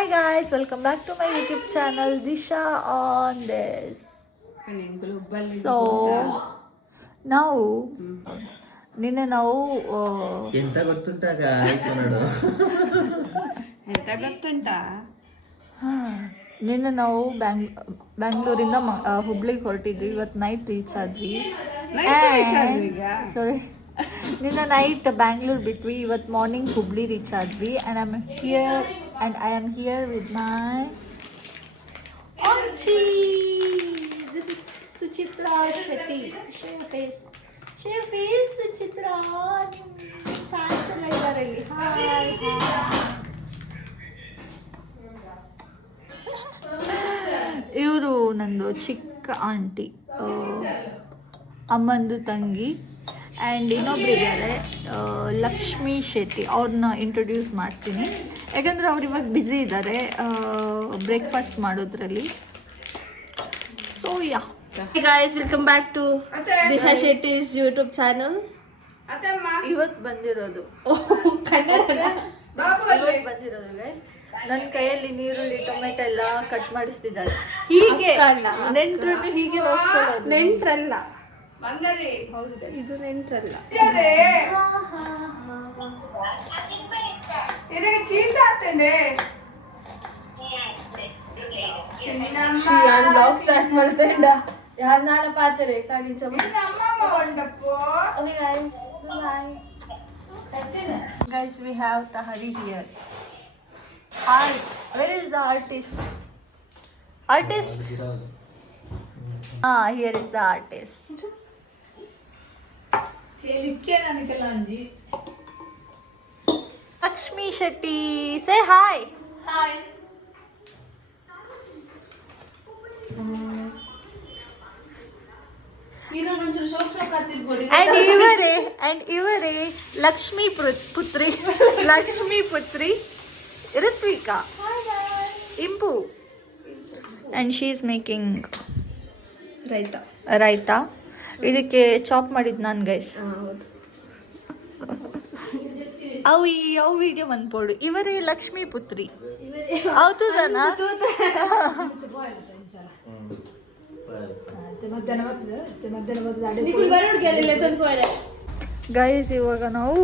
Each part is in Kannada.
Hi guys, welcome back to my YouTube channel Disha on this. So ನಾವು ನಿನ್ನೆ ನಾವು ಎಂತ ಗೊತ್ತುಂಟಾ ಗಾಯ್ಸ್ ನೋಡು ಎಂತ ಗೊತ್ತುಂಟಾ ನಿನ್ನೆ ನಾವು ಬ್ಯಾಂಗ್ಳೂರಿಂದ ಹುಬ್ಳಿಗೆ ಹೊರಟಿದ್ವಿ. ಇವತ್ತು ನೈಟ್ ರೀಚ್ ಆದ್ವಿ. ಸಾರಿ, ನಿನ್ನೆ ನೈಟ್ ಬ್ಯಾಂಗ್ಳೂರ್ ಬಿಟ್ವಿ. ಇವತ್ತು ಮಾರ್ನಿಂಗ್ ಹುಬ್ಳಿ ರೀಚ್ ಆದ್ವಿ. and I am here with my auntie. This is Suchitra Shetty. Show your face. Show your face, Suchitra. Fans ಎಲ್ಲ ಇದ್ದಾರೆ ಇಲ್ಲಿ. Hi. ಇವರು ನಂದು ಚಿಕ್ಕ ಆಂಟಿ, ಅಮ್ಮಂದು ತಂಗಿ. ಆ್ಯಂಡ್ ಇನ್ನೊಬ್ಬರಿದ್ದಾರೆ ಲಕ್ಷ್ಮೀ ಶೆಟ್ಟಿ. ಅವ್ರನ್ನ ಇಂಟ್ರೊಡ್ಯೂಸ್ ಮಾಡ್ತೀನಿ, ಯಾಕಂದರೆ ಅವ್ರು ಇವಾಗ ಬ್ಯುಸಿ ಇದ್ದಾರೆ ಬ್ರೇಕ್ಫಾಸ್ಟ್ ಮಾಡೋದ್ರಲ್ಲಿ. So yeah Hey guys, welcome back to Disha Shetty's YouTube channel. ಇವತ್ತು ಬಂದಿರೋದು ಕನ್ನಡ ಬಂದಿರೋದು ಗೈಸ್. ನನ್ನ ಕೈಯಲ್ಲಿ ನೀರುಳ್ಳಿ ಟೊಮೆಟೊ ಎಲ್ಲ ಕಟ್ ಮಾಡಿಸ್ತಿದ್ದಾರೆ. ಹೀಗೆ ನೆಂಟ್ರನ್ನು ಹೀಗೆ ನೋಡ್ಕೊಳ್ಳೋದು. ನೆಂಟ್ರಲ್ಲ, ಹೌದು guys. ಇದು ನೆಂಟ್ರಲ್ಲ. ಬ್ಲಾಗ್ ಸ್ಟಾರ್ಟ್ ಮಾಡ್ತೇಂಡ ಯಾರು ನಾಳೆ ಪಾತ್ರೆ ಕಾಡಿ okay guys, bye. Guys, we have Tahari here. Hi, where is the artist? Artist? Here is the artist. Lakshmi Shetty, say hi. Hi. And ಇವರೇ ಲಕ್ಷ್ಮೀ ಪುತ್ರಿ ರಿತ್ವಿಕಾ ಇಂಪು. and she is making ರೈತಾ. ಇದಕ್ಕೆ ಚಾಪ್ ಮಾಡಿದ್ ನಾನು ಗೈಸ್. ಅವು ವಿಡಿಯೋ ಮನ್ಪೋಡು. ಇವರೇ ಲಕ್ಷ್ಮೀ ಪುತ್ರಿ ಹೌದನಾ? ಗೈಸ್, ಇವಾಗ ನಾವು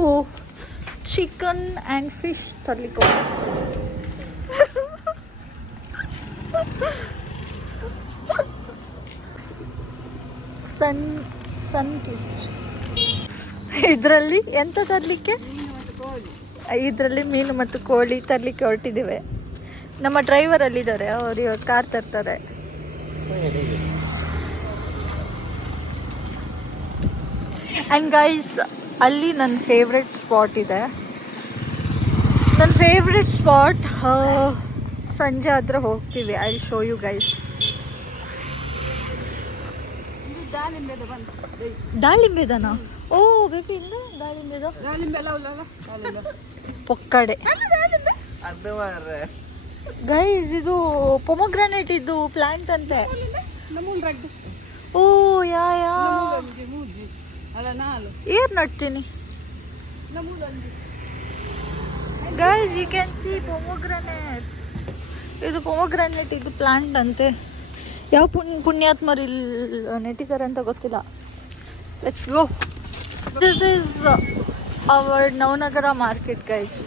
ಚಿಕನ್ ಆ್ಯಂಡ್ ಫಿಶ್ ತರ್ಲಿಕ್ಕೆ ಸನ್ಕಿಸ್ಟ್. ಇದರಲ್ಲಿ ಎಂತ ತರಲಿಕ್ಕೆ? ಇದರಲ್ಲಿ ಮೀನು ಮತ್ತು ಕೋಳಿ ತರಲಿಕ್ಕೆ ಹೊರಟಿದ್ದೇವೆ. ನಮ್ಮ ಡ್ರೈವರ್ ಅಲ್ಲಿದ್ದಾರೆ, ಅವ್ರು ಇವಾಗ ಕಾರ್ ತರ್ತಾರೆ. ಆ್ಯಂಡ್ ಗೈಸ್, ಅಲ್ಲಿ ನನ್ನ ಫೇವ್ರೆಟ್ ಸ್ಪಾಟ್ ಇದೆ. ನನ್ನ ಫೇವ್ರೆಟ್ ಸ್ಪಾಟ್ ಸಂಜೆ ಆದ್ರೆ ಹೋಗ್ತೀವಿ. I will show you guys. ದಾಳಿಂಬೆದನಾ? ಓ ಬೇಬಿ, ಇಂದ ದಾಳಿಂಬೆದ ಪೊಕ್ಕಡೆ. ಗೈಸ್, ಇದು ಪೊಮೊಗ್ರಾನೇಟ್ ಇದ್ದು ಪ್ಲಾಂಟ್ ಅಂತೆ. ಓ ಯಾ ಏರ್ ನಡ್ತೀನಿ. Guys, you can see pomegranate. ಇದು ಪೊಮೊಗ್ರಾನೇಟ್ ಇದು ಪ್ಲಾಂಟ್ ಅಂತೆ. ಯಾವ ಪುಣ್ಯಾತ್ಮರು ಇಲ್ಲಿ ನೆಟ್ಟಿದ್ದಾರೆ ಅಂತ ಗೊತ್ತಿಲ್ಲ. Let's go. This is our Navanagar market guys.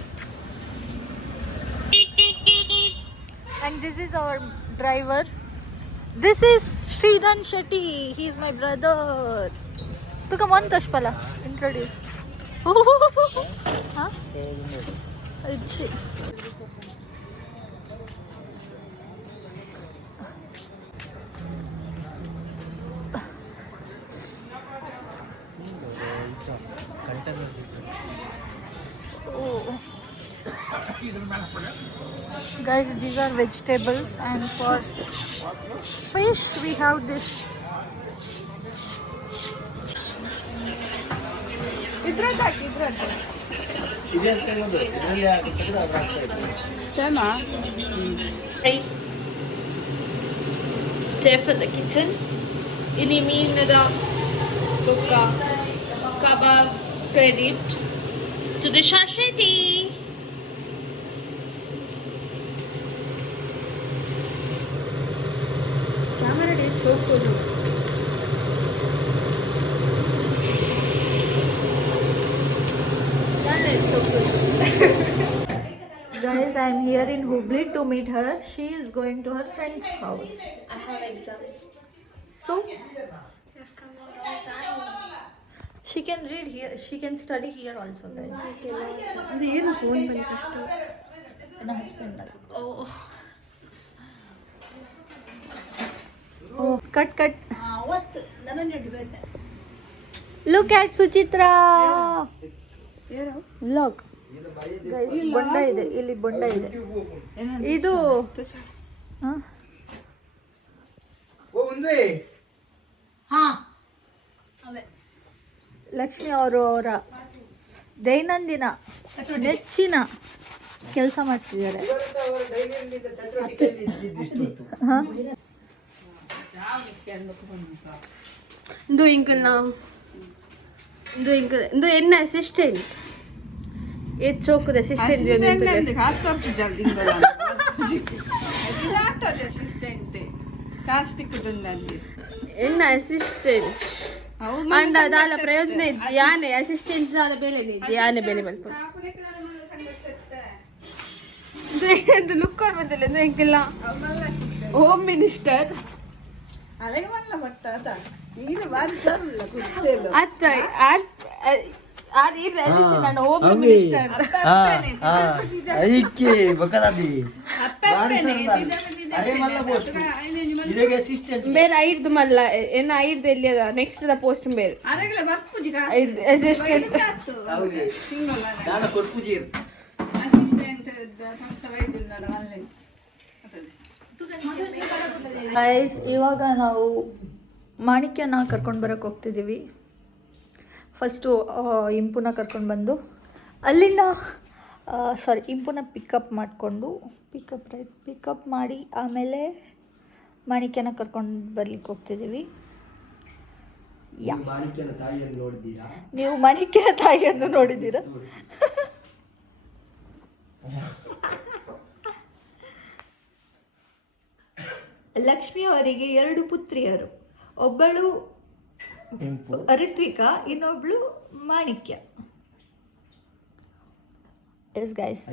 and this is our driver. This is Sridhan Shetty. He is my brother. Tu come on Tashpala, introduce. Huh? Ichi. Guys, these are vegetables, and for fish we have this. Stay for the kitchen. Ini meenada tukka kebab credit to the Disha Shetty. Since I am here in Hubli to meet her, she is going to her friend's house. I have exams. So I've come around time. she can read here. She can study here also, guys. ಅದು ಏನು ಫೋನ್ ಬಂದು ಕಷ್ಟ. ನನ್ನ ಹಸ್ಬೆಂಡ್ ಅದು. Oh, cut. ಅವತ್ತು ಧನಂಜಯ ಬೈತೆ. Look at Suchitra. ಯಾರು? Vlog. Guys, ಬೊಂಡ ಇದೆ ಇಲ್ಲಿ ಬೊಂಡ ಇದೆ. ಇದು ಹಾ ಹಾ ಅವೇ ಲಕ್ಷ್ಮಿ ಅವರು ಅವರ ದೈನಂದಿನ ನೆಚ್ಚಿನ ಕೆಲಸ ಮಾಡ್ತಿದ್ದಾರೆ. ಹಾ ಇದು ಇಂಕಲ್ ಇದು ಎನ್ನ ಅಸಿಸ್ಟೆಂಟ್ ये चौक द असिस्टेंट जो असिस्टेंट खास करके जल्दी इंगोला इलाटो असिस्टेंट खास तिक्कुदुंदंदी ಎನ್ನ ಅಸಿಸ್ಟೆಂಟ್ ಅಂಡ ದಾಲ ಪ್ರಯೋಜನ ಇತ್ತು ಯಾನೆ ಅಸಿಸ್ಟೆಂಟ್ ದಾಲ ಬೆಲೆ ಇದೆ ಯಾನೆ ಬೆಲೆ ಮಲ್ಪ ಇದು ಲುಕ್ ಕೊಡ್ಬಂದಿಲ್ಲ ಇದು ಇಂಕಲ್ಲ ಹೋಮ್ ಮಿನಿಸ್ಟರ್ ಅಲೆಗೆ ಮಲ್ಲ ಬಟ್ಟಾತ ಈಗ ಬಾರಿಸಲ್ಲ ಕುತ್ತೇಲು ಅತ್ತ ಆರ್ ಈ ಅಸಿಸ್ಟೆಂಟ್ ಅಂಡ ಹೋಮ್ ಮಿನಿಸ್ಟರ್ ಐಕೆ ಬಕದಾದಿ ಅರೆ ಮಲ್ಲ ಪೋಸ್ಟ್ ಇರೆಗೆ ಅಸಿಸ್ಟೆಂಟ್ ಬೇರೆ ಐದು ಮಲ್ಲ ಎನ್ನ ಐದು ಎಲ್ಲಿ ಅದ ನೆಕ್ಸ್ಟ್ ದ ಪೋಸ್ಟ್ ಬೇರೆ ಅರೆಗಲ ಬರ್ಪುಜಿ ಕಾ ಅಸಿಸ್ಟೆಂಟ್ ಹೌದು ನಾನು ಕೊಟ್ಪುಜಿ ಅಸಿಸ್ಟೆಂಟ್ ಪಂತ ವೈದ್ಯನ ಆನ್ಲೈನ್ ಗೈಸ್ ಇವಾಗ ನಾವು ಮಾಣಿಕ್ಯನ ಕರ್ಕೊಂಡು ಬರೋಕ್ಕೆ ಹೋಗ್ತಿದ್ದೀವಿ. ಫಸ್ಟು ಇಂಪುನ ಕರ್ಕೊಂಡು ಬಂದು ಅಲ್ಲಿಂದ ಇಂಪುನ ಪಿಕಪ್ ಮಾಡಿಕೊಂಡು ಪಿಕಪ್ ಮಾಡಿ ಆಮೇಲೆ ಮಾಣಿಕ್ಯನ ಕರ್ಕೊಂಡು ಬರ್ಲಿಕ್ಕೆ ಹೋಗ್ತಿದ್ದೀವಿ. ಮಾಣಿಕ್ಯನ ತಾಯಿಯನ್ನು ನೋಡಿದ್ದೀರಾ? ನೀವು ಮಾಣಿಕ್ಯನ ತಾಯಿಯನ್ನು ನೋಡಿದ್ದೀರಾ? ಲಕ್ಷ್ಮಿ ಅವರಿಗೆ 2 ಪುತ್ರಿಯರು, ಒಬ್ಬಳು ಋತ್ವಿಕಾ, ಇನ್ನೊಬ್ಳು ಮಾಣಿಕ್ಯ. ಎಸ್ ಗೈಸ್,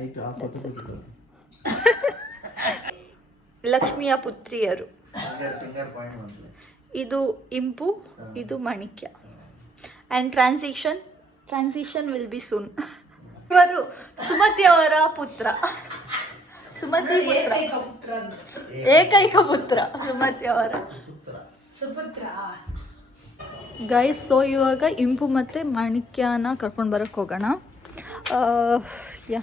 ಲಕ್ಷ್ಮಿಯ ಪುತ್ರಿಯರು. ಇದು ಇಂಪು, ಇದು ಮಾಣಿಕ್ಯ. And transition will be soon. ಇವರು ಸುಮತಿ ಅವರ ಪುತ್ರ, ಸುಮತಿ ಪುತ್ರ, ಏಕೈಕ ಪುತ್ರ ಸುಮತಿ ಅವರ ಸುಪುತ್ರ. ಗೈಸ್, ಸೊ ಇವಾಗ ಇಂಪು ಮತ್ತು ಮಾಣಿಕ್ಯನ ಕರ್ಕೊಂಡು ಬರೋಕ್ಕೆ ಹೋಗೋಣ. ಯಾ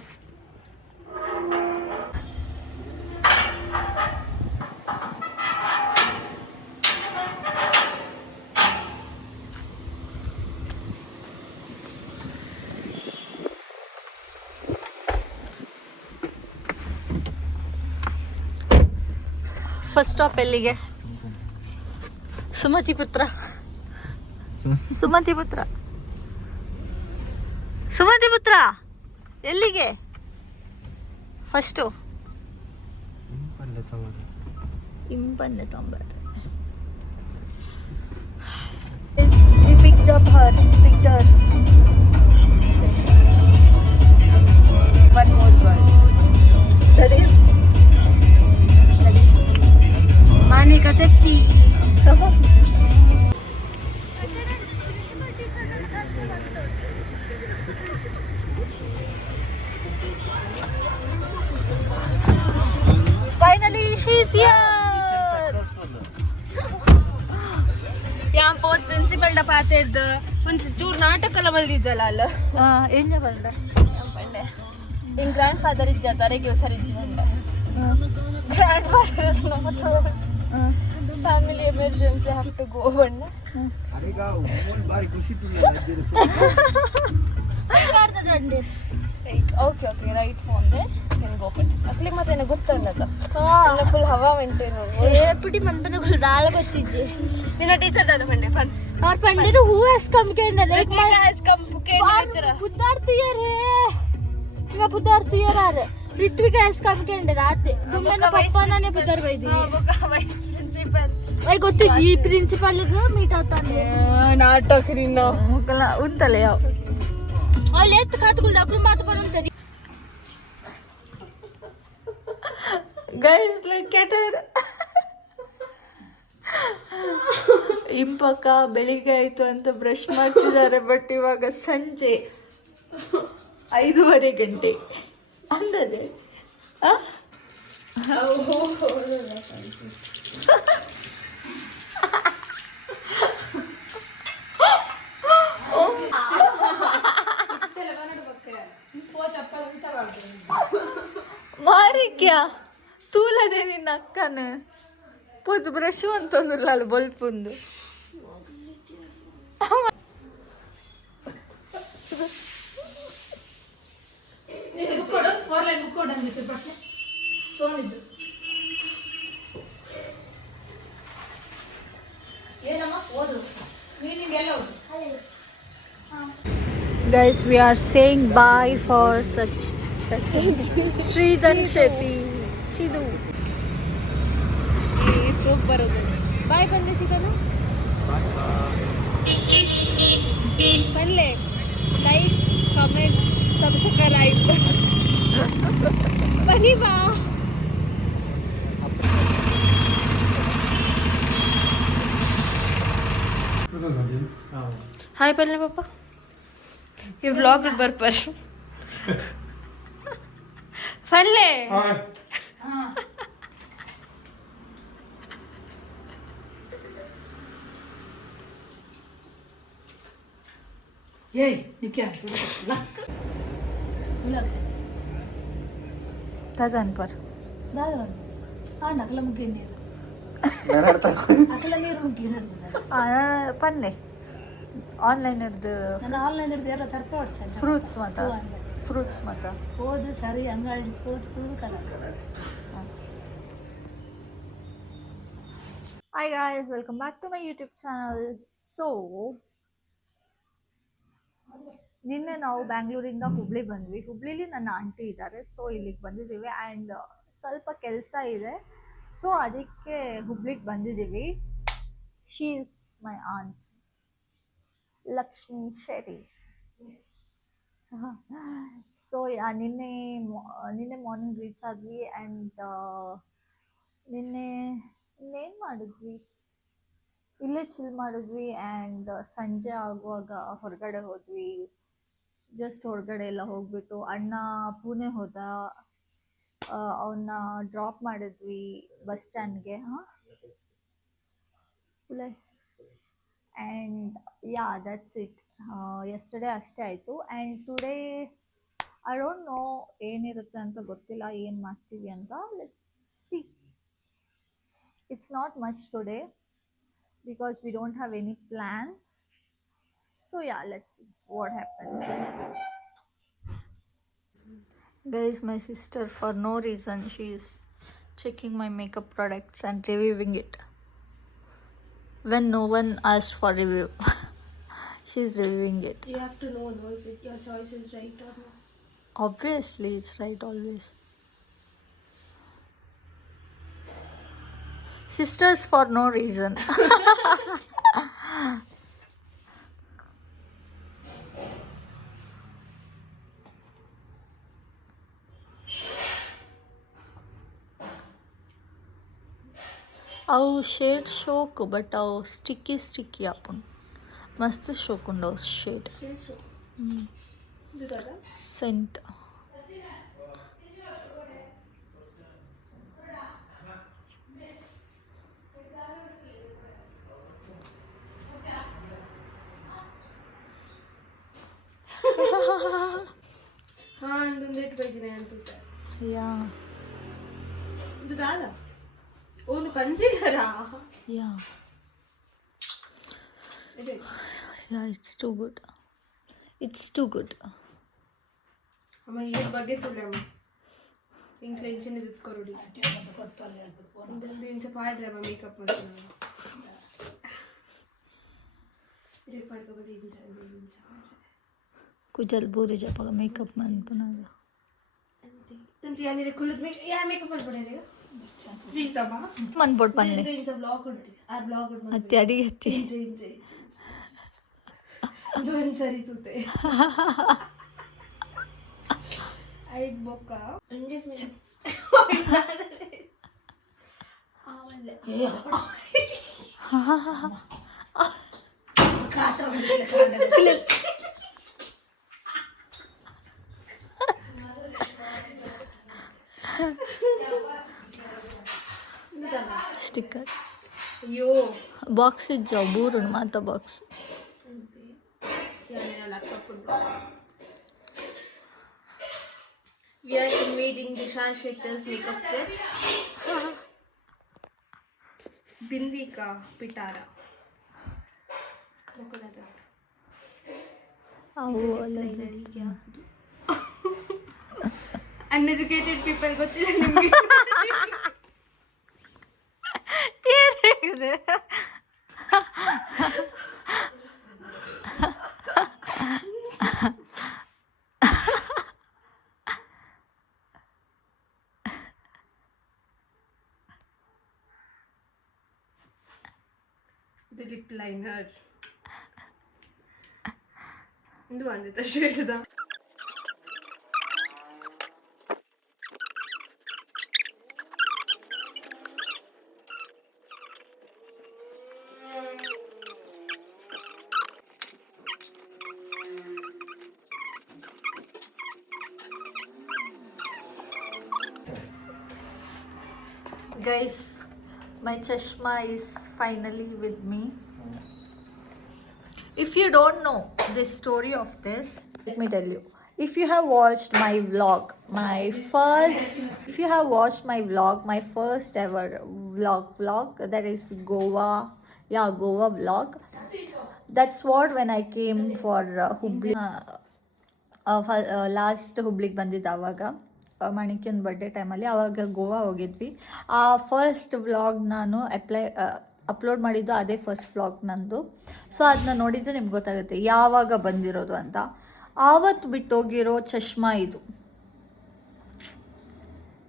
ಫಸ್ಟ್ ಸ್ಟಾಪ್ ಎಲ್ಲಿಗೆ? ಸುಮತಿ ಪುತ್ರ ಎಲ್ಲಿಗೆ ಫಸ್ಟು? ಇಂಪಲ್ಲೆ ತೊಂಬತ್ತು. We picked her. One more girl. That is ಮಾನಿಕಾ ತೆತ್ತಿ. Finally, she's here. यहाँ बहुत प्रिंसिपल डपाते इद्द ಒಂದು ಚೂರು ನಾಟಕ ಎಲ್ಲ ಬಲ್ದಿದ್ದಲ್ಲ ಅಲ್ಲ ಏನ್ ಬಂದ ಪಂಡೆ ಇನ್ ಗ್ರ್ಯಾಂಡ್ ಫಾದರ್ ಇದ್ದ ತರೆಗೆ ಸರಿ ಬಂದೆ grandfather is not family emergency have to go ಬಂಡೆ ಅರೆಗಾ ಮೂರು ಬಾರಿ ಖುಷಿ ದಂಡಿ okay right phone they can go but ಅಕ್ಲಿ ಮತ್ತೆ ಗೊತ್ತಣ್ಣದ ಎಲ್ಲ ಫುಲ್ ಹವಾ ಮೆಂಟೇನ್ ಏಪಿಟಿ ಮಂತನಗಳು ದಾಳ ಗೊತ್ತಿಜ್ಜಿ ನಿನ್ನ ಟೀಚರ್ ದಾದ ಪಂಡೆ ಫನ್ और पंडित हु हैज कम के अंदर एक हैज कम के टीचर पुदार्थ ईयर है मैं पुदार्थ ईयर आ रहे ऋत्विक हैज कम के अंदर आते तुमने पापा ने पुदार भाई दी प्रिंसिपल ए ಗೊತ್ತಿ ಜಿ ಪ್ರಿನ್ಸಿಪಲ್ ಗೆ ಮೀಟ್ ಆತಾನೆ ನಾಟಕ ನಿನ್ನ ಮುಕಲ ಉಂತಲೆ ಅಲ್ಲಿ ಎತ್ತು ಕಾತುಗಳು ಡಾಕ್ಟರ್ ಮಾತು ಬರಂತರಿ ಗೈಸ್ ಲೈಕ್ ಎಟರ್ ಇಂಪಕ್ಕ ಬೆಳಿಗ್ಗೆ ಆಯ್ತು ಅಂತ ಬ್ರಷ್ ಮಾಡ್ತಿದ್ದಾರೆ, ಬಟ್ ಇವಾಗ ಸಂಜೆ 5:30 ಗಂಟೆ ಅಂದದೆ. ಮಾರಿಕ್ಯಾ ತೂಲದೆ ನಿನ್ನ ಅಕ್ಕನ ಪುದ್ ಬ್ರಷ್ ಅಂತಂದಿಲ್ಲ ಅಲ್ಲಿ ಬಲ್ಪುಂದು. Guys, we are saying bye for Sridhan Shetty. Chidu. ಈ ಸೋಪ್ ಬರೋದು. ಬಾಯ್ ಬಂದೆ ಚಿಕನು. ಬನ್ಲೆ ಲೈಕ್ ಕಮೆಂಟ್ ಸಬ್ಸ್ಕ್ರೈಬ್ ಬನ್ನಿ ಬಾ. ಹಾಯ್ ಪಲ್ಲೆ ಪಾಪ ಈ ವ್ಲಾಗ್ ಬರ್ಪರ್ ಪಲ್ಲೆ Tazan par. ಪನ್ನೆ ಆನ್ಲೈನ್ ಫ್ರೂಟ್ಸ್ ಮಾತ್ರ ಹೋದ್ರೆ ಸರಿ ಅಂಗಡಿ ಹೋದ್ ಕಲ. Hi guys, welcome back to my YouTube channel. So ನಿನ್ನೆ ನಾವು ಬ್ಯಾಂಗ್ಳೂರಿಂದ ಹುಬ್ಳಿ ಬಂದ್ವಿ. ಹುಬ್ಳಿಲಿ ನನ್ನ ಆಂಟಿ ಇದ್ದಾರೆ, ಸೊ ಇಲ್ಲಿಗೆ ಬಂದಿದ್ದೀವಿ. ಆ್ಯಂಡ್ ಸ್ವಲ್ಪ ಕೆಲಸ ಇದೆ, ಸೊ ಅದಕ್ಕೆ ಹುಬ್ಳಿಗೆ ಬಂದಿದ್ದೀವಿ. She is my aunt Lakshmi Shetty. So ನಿನ್ನೆ ಮಾರ್ನಿಂಗ್ ರೀಚ್ ಆದ್ವಿ. ಆ್ಯಂಡ್ ನಿನ್ನೆ ಇನ್ನೇನು ಮಾಡಿದ್ವಿ, ಇಲ್ಲೇ ಚಿಲ್ ಮಾಡಿದ್ವಿ. ಆ್ಯಂಡ್ ಸಂಜೆ ಆಗುವಾಗ ಹೊರಗಡೆ ಹೋದ್ವಿ. ಜಸ್ಟ್ ಹೊರಗಡೆ ಎಲ್ಲ ಹೋಗ್ಬಿಟ್ಟು ಅಣ್ಣ ಪುಣೆ ಹೋದ, ಅವನ್ನ ಡ್ರಾಪ್ ಮಾಡಿದ್ವಿ ಬಸ್ ಸ್ಟ್ಯಾಂಡ್ಗೆ. And yeah that's it. Yesterday ಅಷ್ಟೇ ಆಯಿತು. And today I don't know ಏನಿರುತ್ತೆ ಅಂತ ಗೊತ್ತಿಲ್ಲ, ಏನು ಮಾಡ್ತೀವಿ ಅಂತ. Let's see. It's not much today because we don't have any plans. So yeah, let's see what happens. Guys, my sister, for no reason, she is checking my makeup products and reviewing it when no one asked for review. She's reviewing it. You have to know if your choice is right or not. Obviously it's right always. Sisters for no reason. ಅವು ಶೇಡ್ ಶೋಕ್, ಬಟ್ ಅವು ಸ್ಟಿಕ್ಕಿ ಹಾಕೊಂಡು ಮಸ್ತ್ ಶೋಕ್ ಉಂಡವು ಶೇಡ್. ಸೆಂಟ್ ಒಂದೊಂದೇಟು ಬೈದಿನಿ ಅಂತ. ಯಾ ಇದು ದಾದ ಒಂದು ಕನ್ಸಿಡರ. Yeah it's too good. ಅಮ್ಮ ಈ ಬಗ್ಗೆ ತುಳ್ಳಮ್ಮ ಇಂಕ್ಲ ಇಂಚಿನ ಕೊರಡಿ ಇದೊಂದು ಇಂಚ ಪಾಡ್ರೆ ಅಮ್ಮ ಮೇಕಪ್ ಮಾಡ್ತೀನಿ ಇದು ಪಡ್ಕೊಬಡಿ ಇಂಚ ಕುಜಲ್ ಬೂರಿ ಜಪಾಗ ಮೇಕಪ್ ಮಾಡ್ಪನಾಗ ಅಂತ ಯಾನಿರೆ ಕುಲದ ಯಾರು ಮೇಕಪ್ ಮಾಡ್ಬಿಡೋದು ಪ್ಲೀಸ್ ಅಮ್ಮ ಮನ್ಬೋಟ್ ಪನ್ಲೆ ಇಂಚ ಬ್ಲಾಗ್ ಕೊಡಿ ಆ ಬ್ಲಾಗ್ ಕೊಡಿ ಹತ್ತಿ ಅಡಿ ಹತ್ತಿ ಇಂಚ दोन सरी तूते आईट बोका ಸ್ಟಿಕ್ಕರ್ ಅಯ್ಯೋ ಬಾಕ್ಸ್ ಇಜ್ಜ ಬೂರು ಮಾತ box laptop We are invading Disha Shetty's makeup kit. Bindi ka pitara. ಅವು Uneducated people ಗೊತ್ತಿಲ್ಲ ನಿಮಗೆ. ಏನಾಗಿದೆ The lip liner. ಇದು ಅಂದಿತ ಶೇಡ್ದ. Guys, my chashma is finally with me. If you don't know the story of this, let me tell you. If you have watched my vlog, my first ever vlog, that is Goa vlog. That's what when I came for Hubli, last ಹುಬ್ಳಿಗೆ ಬಂದಿದ್ದು ಆವಾಗ ಮಾಣಿಕ್ಯನ ಬರ್ಡೇ ಟೈಮಲ್ಲಿ ಆವಾಗ ಗೋವಾ ಹೋಗಿದ್ವಿ. ಆ ಫಸ್ಟ್ ವ್ಲಾಗ್ ನಾನು ಅಪ್ಲೋಡ್ ಮಾಡಿದ್ದು ಅದೇ ಫಸ್ಟ್ ವ್ಲಾಗ್ ನಂದು. ಸೊ ಅದನ್ನ ನೋಡಿದರೆ ನಿಮ್ಗೆ ಗೊತ್ತಾಗುತ್ತೆ ಯಾವಾಗ ಬಂದಿರೋದು ಅಂತ. ಆವತ್ತು ಬಿಟ್ಟೋಗಿರೋ ಚಶ್ಮಾ ಇದು.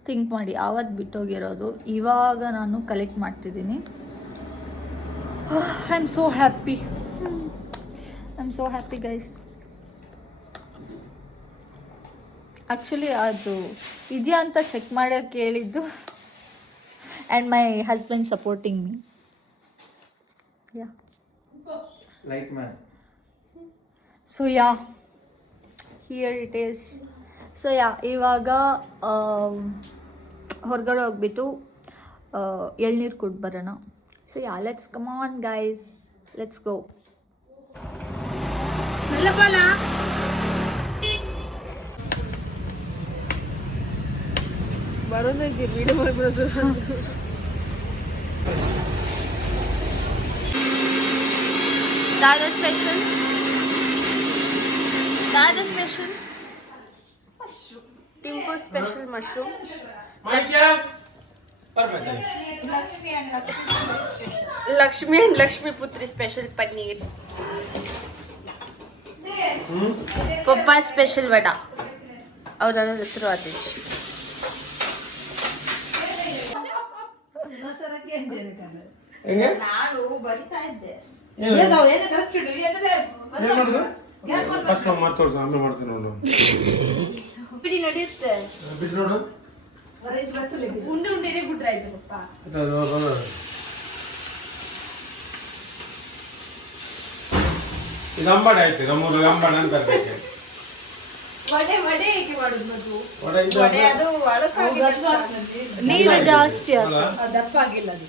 ಥಿಂಕ್ ಮಾಡಿ, ಆವತ್ತು ಬಿಟ್ಟೋಗಿರೋದು ಇವಾಗ ನಾನು ಕಲೆಕ್ಟ್ ಮಾಡ್ತಿದ್ದೀನಿ. I am so happy guys. Actually ಅದು ಇದೆಯಾ ಅಂತ ಚೆಕ್ ಮಾಡೋಕ್ಕೆ ಹೇಳಿದ್ದು. And my husband supporting me. Yeah light man. So yeah here it is. So yeah ಇವಾಗ ಹೊರಗಡೆ ಹೋಗ್ಬಿಟ್ಟು ಎಳ್ನೀರು ಕುಡ್ದು ಬರೋಣ. So yeah let's come on guys, let's go. ಬರೋದೈತಿ ವಿಡಿಯೋ ಮಾಡ್ಬಿಡೋದು. Dada special. Timpo special mushroom. Lakshmi and Lakshmi Putri special paneer. Papa special vada. ಅವ್ರ ನನ್ನ ಹೆಸರು ಆದೇಶ್. ನಾನು ಬರಿತಾ ಇದ್ದೆ. ಬಿಡಿ ನಡೆಯುತ್ತೆ. ಉಂಡೆ ಉಂಡೆನೆ ಬಿಟ್ರೆ ಆಯ್ತು ಪಪ್ಪ. ಇದು ಅಂಬಾಡೆ ಆಯ್ತು, ನಮ್ಮೂರಲ್ಲಿ ಅಂಬಾಡೆ ಅಂತ ಇರ್ಬೇಕು. ವಡೆ ಹೇಗೆ ಮಾಡುದು ಮಧು? ವಡೆ ಇದು ವಡೆ ಅದು ಅಳಕಾಗಿಲ್ಲ. ನೀರು ಜಾಸ್ತಿ ಅಲ್ಲ? ದಪ್ಪ ಆಗಿಲ್ಲ ಅದು.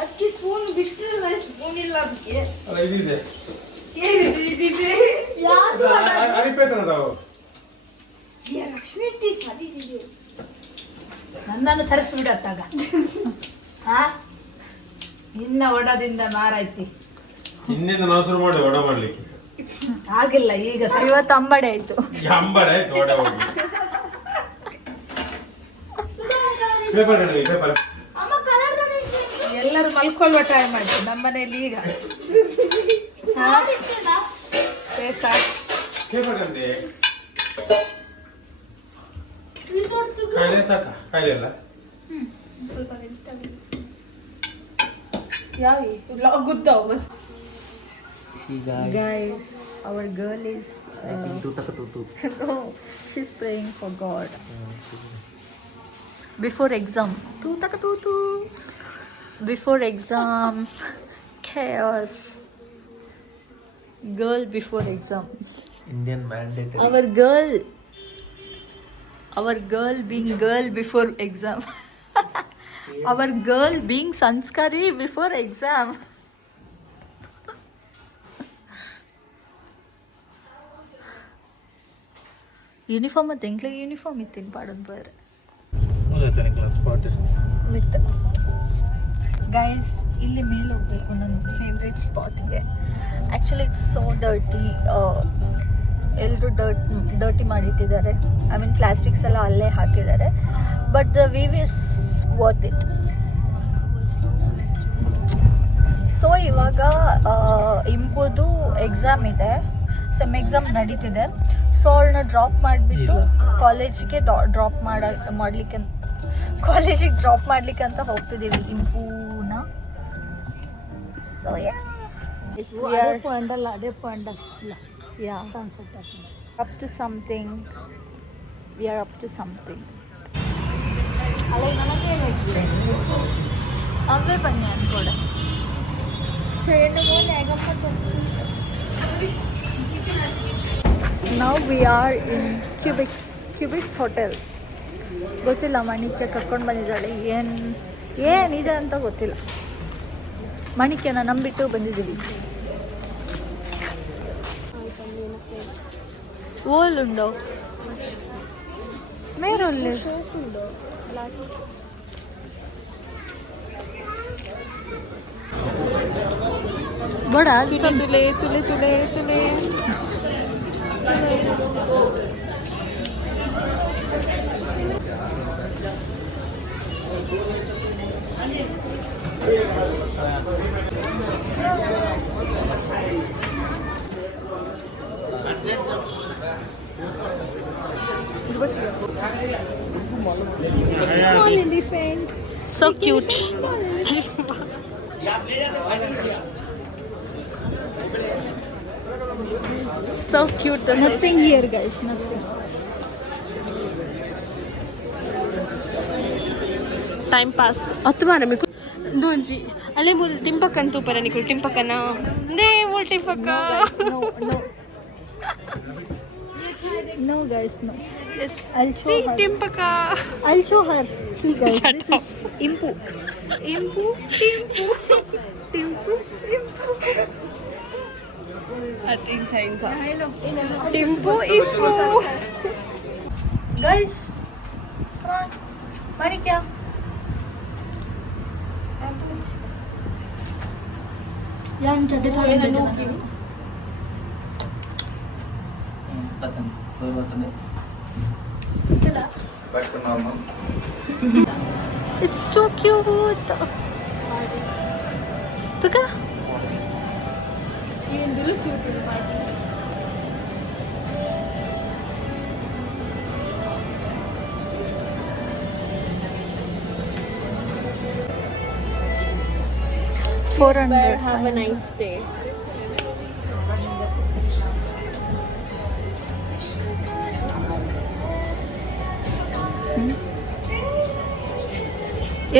ಅದಕ್ಕೆ ಸ್ಪೂನ್ ಬಿಟ್ಟಿಲ್ಲ, ಸ್ಪೂನ್ ಇಲ್ಲ ಅದಕ್ಕೆ. ಅಲ್ಲ ಇದಿದೆ. ಇದಿದೆ. ಇದು ಅರಿಪೇತನ ತಾವು. ಲಕ್ಷ್ಮಿ ಅಟ್ಟಿ ಸರಿದಿದೆ. ನನ್ನನ್ನು ಸರಿಸ್ಬಿಡತ್ತಾಗ ಇನ್ನ ಒಡದಿಂದ ಮಾರಾಯ್ತಿ. ಇನ್ನಿಂದ ನಾವು ಶುರು ಮಾಡಿ ವಡೆ ಮಾಡ್ಲಿಕ್ಕೆ. ಆಗಿಲ್ಲ ಈಗ ಇವತ್ತು ಅಂಬಡೆ ಆಯ್ತು. ಅಂಬಾಡೆ ಆಯ್ತು ವಡೆ ಹೋಗಿ. ಪೇಪರ್ ಕಡೆ ಪೇಪರ್. ಎಲ್ಲರೂ ಮಲ್ಕೊಳ್ಳುವ ಟೈಮ್ ಆಯ್ತು ನಮ್ಮನೇಲಿ ಈಗ. ಪೇಪರ್ ಕಂದೆ ಕಾಯಿಲೆ ಸಾಕ, ಕಾಯಿಲೆ ಅಲ್ಲ ಯಾವ ಗೊತ್ತಾವ ಮಸ್ತ್. Guys, our girl is no, she's praying for God. Before exam. Taka tutu. Before exam. Chaos. Girl before exam. Indian mandate. Our girl being girl before exam. Our girl being sanskari before exam. Uniform ಮತ್ತು ಎಂಕ್ಲಿಗೆ ಯೂನಿಫಾರ್ಮ್ ಇತ್ತೀನಿ ಪಾಡೋದು ಬೇರೆ ಸ್ಪಾಟ್ ವಿತ್ ಗೈಸ್ ಇಲ್ಲಿ ಮೇಲೆ ಹೋಗ್ಬೇಕು ನನ್ನ ಫೇವ್ರೆಟ್ ಸ್ಪಾಟ್ಗೆ. Actually it's so dirty. ಎಲ್ಲರೂ ಡರ್ಟಿ ಮಾಡಿಟ್ಟಿದ್ದಾರೆ. ಐ ಮೀನ್ ಪ್ಲಾಸ್ಟಿಕ್ಸ್ ಎಲ್ಲ ಅಲ್ಲೇ ಹಾಕಿದ್ದಾರೆ. But the view is worth it. So ಇವಾಗ ಇಂಪುದು ಎಕ್ಸಾಮ್ ಇದೆ, ಸೆಮ್ ಎಕ್ಸಾಮ್ ನಡೀತಿದೆ. ಸೊ ಅವಳನ್ನ ಡ್ರಾಪ್ ಮಾಡಿಬಿಟ್ಟು ಕಾಲೇಜಿಗೆ ಡ್ರಾಪ್ ಮಾಡಲಿಕ್ಕೆ ಕಾಲೇಜಿಗೆ ಡ್ರಾಪ್ ಮಾಡಲಿಕ್ಕೆ ಅಂತ ಹೋಗ್ತಿದ್ದೀವಿ ಇಂಪೂನ. So up to something. We are up to something. ಅವೇ ಬನ್ನಿ ಅನ್ಕೊಡೆ. Now we are in Cubics hotel. ಗೊತ್ತಿಲ್ಲ, ಮಣಿಕ್ಯ ಕರ್ಕೊಂಡು ಬಂದಿದ್ದಾಳೆ. ಏನಿದೆ ಅಂತ ಗೊತ್ತಿಲ್ಲ. ಮಣಿಕ್ಯನ ನಂಬಿಟ್ಟು ಬಂದಿದ್ದೀವಿ. ಓಲುಂಡೋ ಮೇರೊಲ್ಲೆ ಬಡ ತುಲೆ ತುಲೆ ತುಲೆ ತುಲೆ. Small elephant. So cute. So cute. Nothing here, guys. Nothing. Time pass ಹತ್ತು ಬಾರ మీకు ದೋಂಜಿ ಅಲ್ಲೇ ಮೂರು ಟಿಂಪಕ್ಕ ಅಂತೂ ಪರ ನಿಕು ಟಿಂಪಕ್ಕನ ನೇ ಮೂರು ಟಿಂಪಕ್ಕ. No guys, no. Yes. I'll show her. ಟಿಂಪಕ್ಕ. I'll show her. See guys, this is Impu. ಇಂಪು ಟಿಂಪು ಟಿಂಪು ಇಂಪು ಇಂಚ ಇಂಚ ಟಿಂಪು ಇಂಪು. Guys, come on. Marikya. Yan chadde ಏನ ನೂಕಿವಿ Back to normal. It's so cute. Tuka? ఏందులో క్యూట్ పాటి. $400. Have a nice day.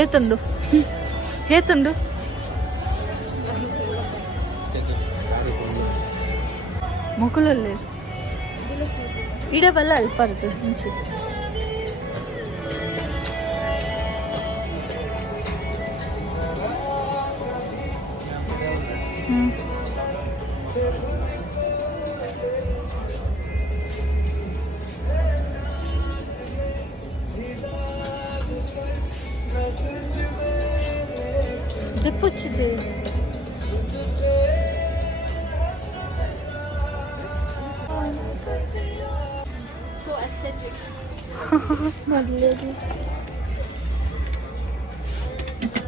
ఏతుండు ఏతుండు ಮುಕುಲಲ್ಲಿ ಇಡಬಲ್ಲ ಅಲ್ಪ ಇರ್ತದೆ ಮುಂಚೆ. Depucide. So aesthetic.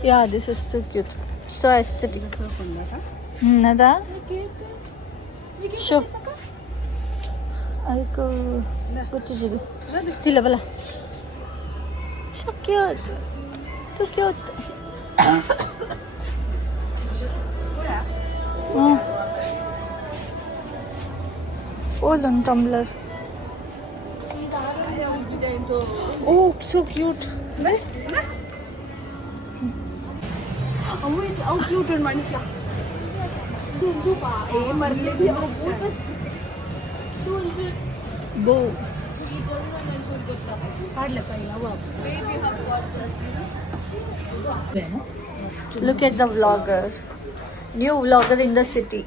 Yeah, this is too cute. So aesthetic. Nada? Show. ಅದಕ್ಕೆ ಗೊತ್ತಿದ್ದೀವಿ ತಿಲ್ಲ ಬಲ. So cute. Too cute. ಓಲೊಂದು ಟಂಬ್ಲರ್. Oh, so cute. ಅವು ಕ್ಯೂಟ್ ಮಾಡಿದ್ಲ ಏ ಮರ್ಲಿದ್ದೆ Bow. Look at the vlogger. New vlogger in the city.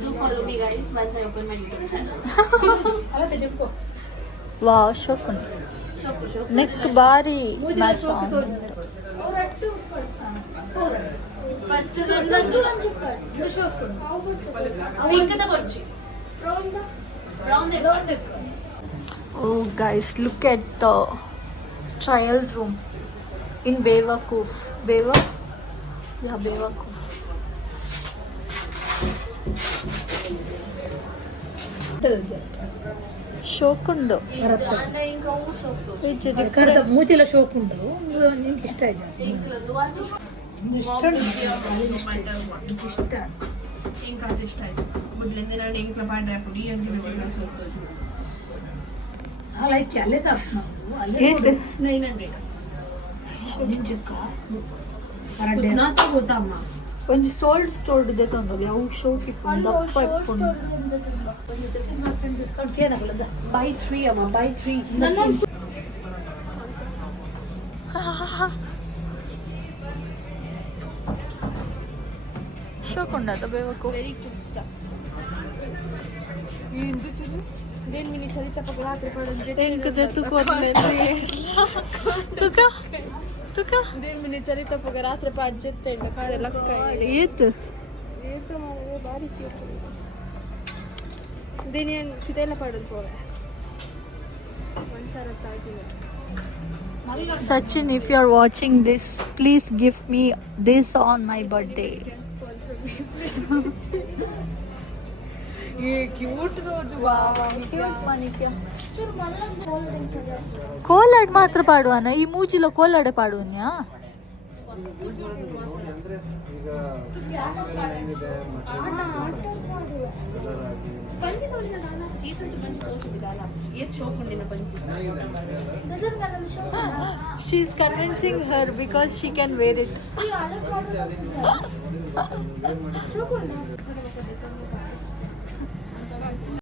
Do follow me guys once I open my YouTube channel. Wow, Shokun. Neck bari match on. First ನನ್ನದು ಪಿಂಕ್ ದ ಬರ್ಚಿ brown Oh guys, look at the trial room in Bewakoof. Yeah, Bewakoof. Shokundo. ఇంకా షోಕ್ದು Which ಕಡ್ದ different. ಮೂತಿಲ ಶೋಕ್ ಉಂಟು ನಿನ್ಗೆ ಇಷ್ಟ ಆಯ್ತು ಪಿಂಕ್ಲದ್ದು ಅದು ಇಷ್ಟ ಇಷ್ಟ ఇంకా అది ఇಷ್ಟ ಆಯ್ತು ಬುಡ್ಲಿಂದ ನಾನು ಇಂಕ್ಲ ಪಾಡ್ರೆ ಪುಡಿ ಅಂತ ಬಿಟ್ಟು ಸೋತು ಲೈಕ್ ಅಲ್ಲೇ ಕಾಸು ನಾವು ಅಲ್ಲೇ Eight. 900 ನಿಂಜಕ್ಕ ಪರಡೆ ನಾತ ಗೊತ್ತಮ್ಮ ಒಂದು ಸೋಲ್ಡ್ ಸ್ಟೋರ್ಡ್ ಇದೆ ತಂದವ ಯಾವ ಶೋಕ್ ಇಪ್ಪುಂಡು ದಪ್ಪ ಇಪ್ಪುಂಡು ಡಿಸ್ಕೌಂಟ್ ಏನಾಗಲ್ಲ ಬೈ 3 ಅಮ್ಮ ಬೈ 3 ಶೋಕುಂಡ ಅದು Bewakoof. Very good stuff then mini ಚಲಿತ ಪಕ್ಕ ರಾತ್ರಿ ಪಡೋದು ಹೆಂಗದೆ ತುಕ ದೇನ್ ಮಿನಿ ಚಲಿತ ಪಕ್ಕ ರಾತ್ರಿ ಪಾಡ್ ಜೆತ್ತೆ ಕಾಡೆ ಲಕ್ಕ ಏತ್ ಏತು ಬಾರಿ ಕ್ಯೂಟ್ ದೇನಿ ಇದೆಲ್ಲ ಪಡೋದು ಪೋವೆ ಒಂದ್ಸರ ತಾಗಿಲ್ಲ Sachin, if you are watching this, please give me this on my birthday. ये क्यूट रोज बाबा ಕೋಲಾಡ್ ಮಾತ್ರ ಪಾಡುವನ ಈ ಮೂಜಿಲ ಕೋಲಾಡೆ ಪಾಡುವನ್ಯಾ she is convincing her because she can wear it